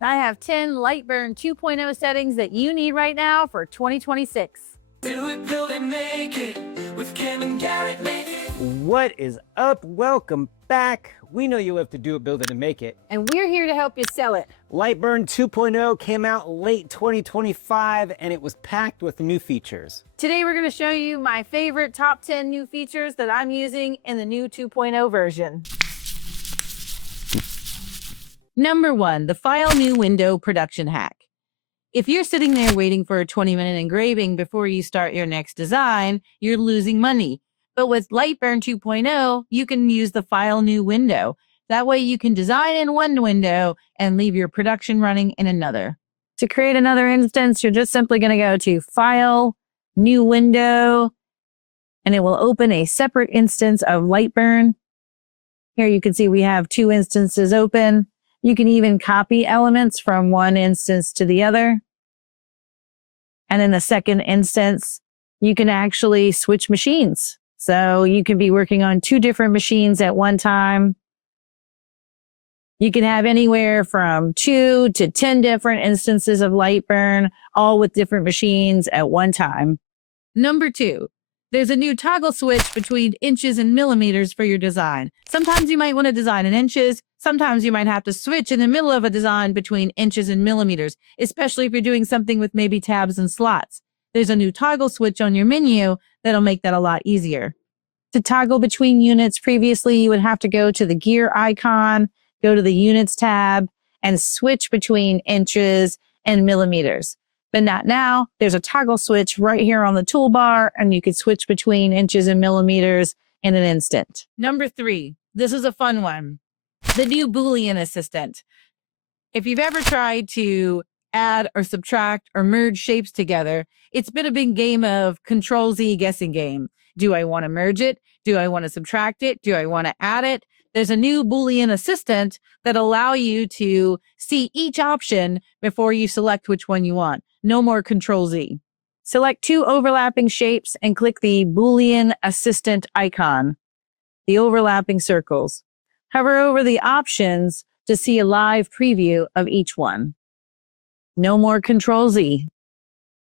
I have 10 Lightburn 2.0 settings that you need right now for 2026. Do it, build it, make it with Kim and Garrett. What is up? Welcome back. We know you love to do it, build it, and make it. And we're here to help you sell it. Lightburn 2.0 came out late 2025 and it was packed with new features. Today we're going to show you my favorite top 10 new features that I'm using in the new 2.0 version. Number 1, the File New Window production hack. If you're sitting there waiting for a 20-minute engraving before you start your next design, you're losing money. But with Lightburn 2.0, you can use the File New Window. That way you can design in one window and leave your production running in another. To create another instance, you're just simply going to go to File, New Window, and it will open a separate instance of Lightburn. Here you can see we have 2 instances open. You can even copy elements from one instance to the other. And in the second instance, you can actually switch machines. So you can be working on 2 different machines at one time. You can have anywhere from 2 to 10 different instances of Lightburn, all with different machines at one time. Number 2, there's a new toggle switch between inches and millimeters for your design. Sometimes you might want to design in inches. Sometimes you might have to switch in the middle of a design between inches and millimeters, especially if you're doing something with maybe tabs and slots. There's a new toggle switch on your menu that'll make that a lot easier. To toggle between units, previously you would have to go to the gear icon, go to the units tab, and switch between inches and millimeters. But not now. There's a toggle switch right here on the toolbar, and you can switch between inches and millimeters in an instant. Number 3, this is a fun one. The new Boolean assistant. If you've ever tried to add or subtract or merge shapes together, it's been a big game of Control-Z guessing game. Do I want to merge it? Do I want to subtract it? Do I want to add it? There's a new Boolean assistant that allow you to see each option before you select which one you want. No more Control-Z. Select 2 overlapping shapes and click the Boolean assistant icon, the overlapping circles. Hover over the options to see a live preview of each one. No more Control-Z.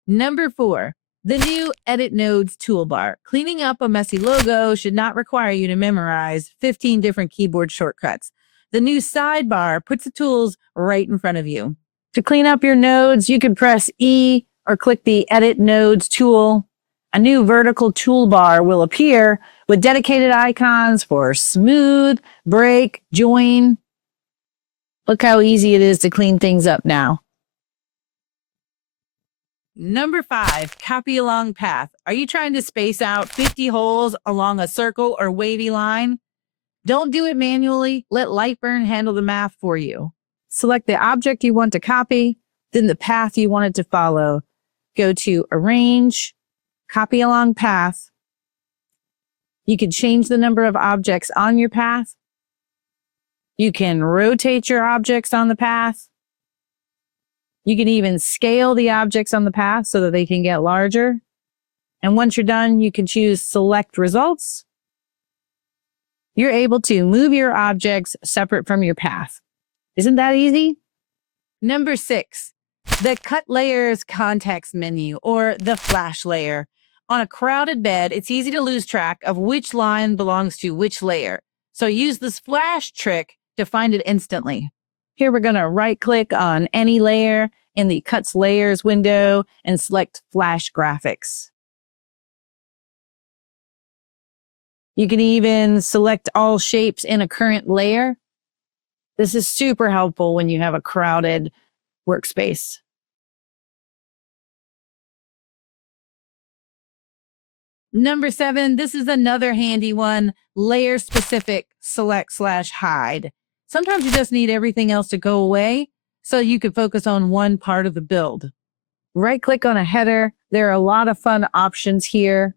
Number 4, the new Edit Nodes toolbar. Cleaning up a messy logo should not require you to memorize 15 different keyboard shortcuts. The new sidebar puts the tools right in front of you. To clean up your nodes, you can press E or click the Edit Nodes tool. A new vertical toolbar will appear with dedicated icons for smooth, break, join. Look how easy it is to clean things up now. Number 5, copy along path. Are you trying to space out 50 holes along a circle or wavy line? Don't do it manually. Let Lightburn handle the math for you. Select the object you want to copy, then the path you want it to follow. Go to Arrange, Copy Along Path. You can change the number of objects on your path. You can rotate your objects on the path. You can even scale the objects on the path so that they can get larger. And once you're done, you can choose Select Results. You're able to move your objects separate from your path. Isn't that easy? Number 6, the Cut Layers context menu, or the flash layer. On a crowded bed, it's easy to lose track of which line belongs to which layer. So use this flash trick to find it instantly. Here we're going to right-click on any layer in the Cuts Layers window and select Flash Graphics. You can even select all shapes in a current layer. This is super helpful when you have a crowded workspace. Number 7, this is another handy one, layer-specific select/hide. Sometimes you just need everything else to go away so you can focus on one part of the build. Right-click on a header. There are a lot of fun options here.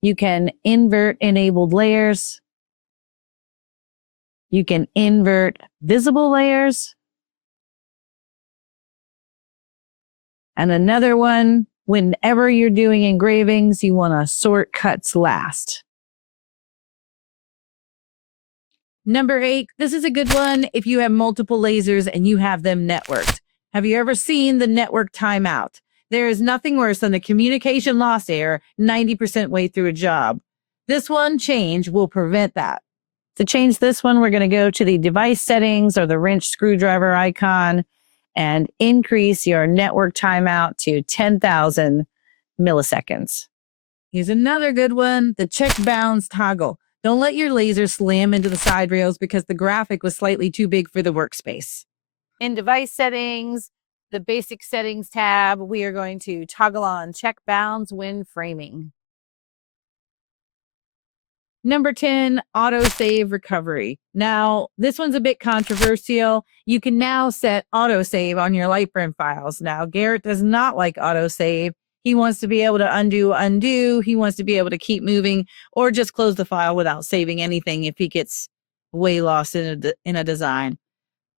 You can invert enabled layers. You can invert visible layers. And another one, whenever you're doing engravings, you want to sort cuts last. Number 8, this is a good one if you have multiple lasers and you have them networked. Have you ever seen the network timeout? There is nothing worse than the communication loss error 90% way through a job. This one change will prevent that. To change this one, we're going to go to the device settings or the wrench screwdriver icon and increase your network timeout to 10,000 milliseconds. Here's another good one, the check bounds toggle. Don't let your laser slam into the side rails because the graphic was slightly too big for the workspace. In device settings, the basic settings tab, we are going to toggle on check bounds when framing. Number 10, autosave recovery. Now, this one's a bit controversial. You can now set autosave on your Lightburn files. Now, Garrett does not like autosave. He wants to be able to undo. He wants to be able to keep moving or just close the file without saving anything if he gets way lost in a design.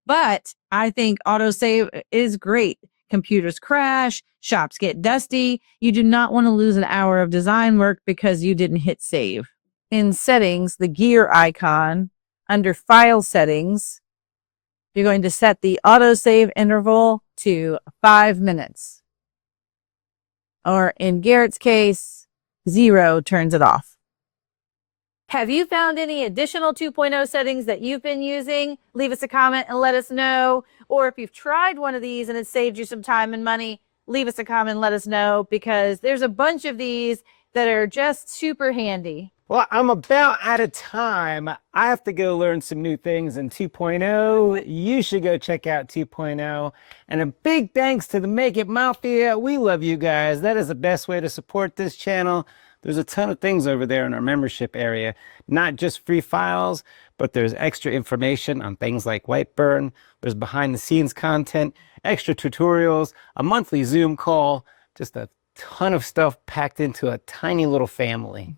But I think autosave is great. Computers crash, shops get dusty. You do not want to lose an hour of design work because you didn't hit save. In settings, the gear icon, under file settings, you're going to set the autosave interval to 5 minutes. Or in Garrett's case, 0 turns it off. Have you found any additional 2.0 settings that you've been using? Leave us a comment and let us know. Or if you've tried one of these and it saved you some time and money, leave us a comment and let us know, because there's a bunch of these that are just super handy. Well, I'm about out of time. I have to go learn some new things in 2.0. You should go check out 2.0. And a big thanks to the Make It Mafia. We love you guys. That is the best way to support this channel. There's a ton of things over there in our membership area. Not just free files, but there's extra information on things like Lightburn. There's behind the scenes content, extra tutorials, a monthly Zoom call, just a ton of stuff packed into a tiny little family.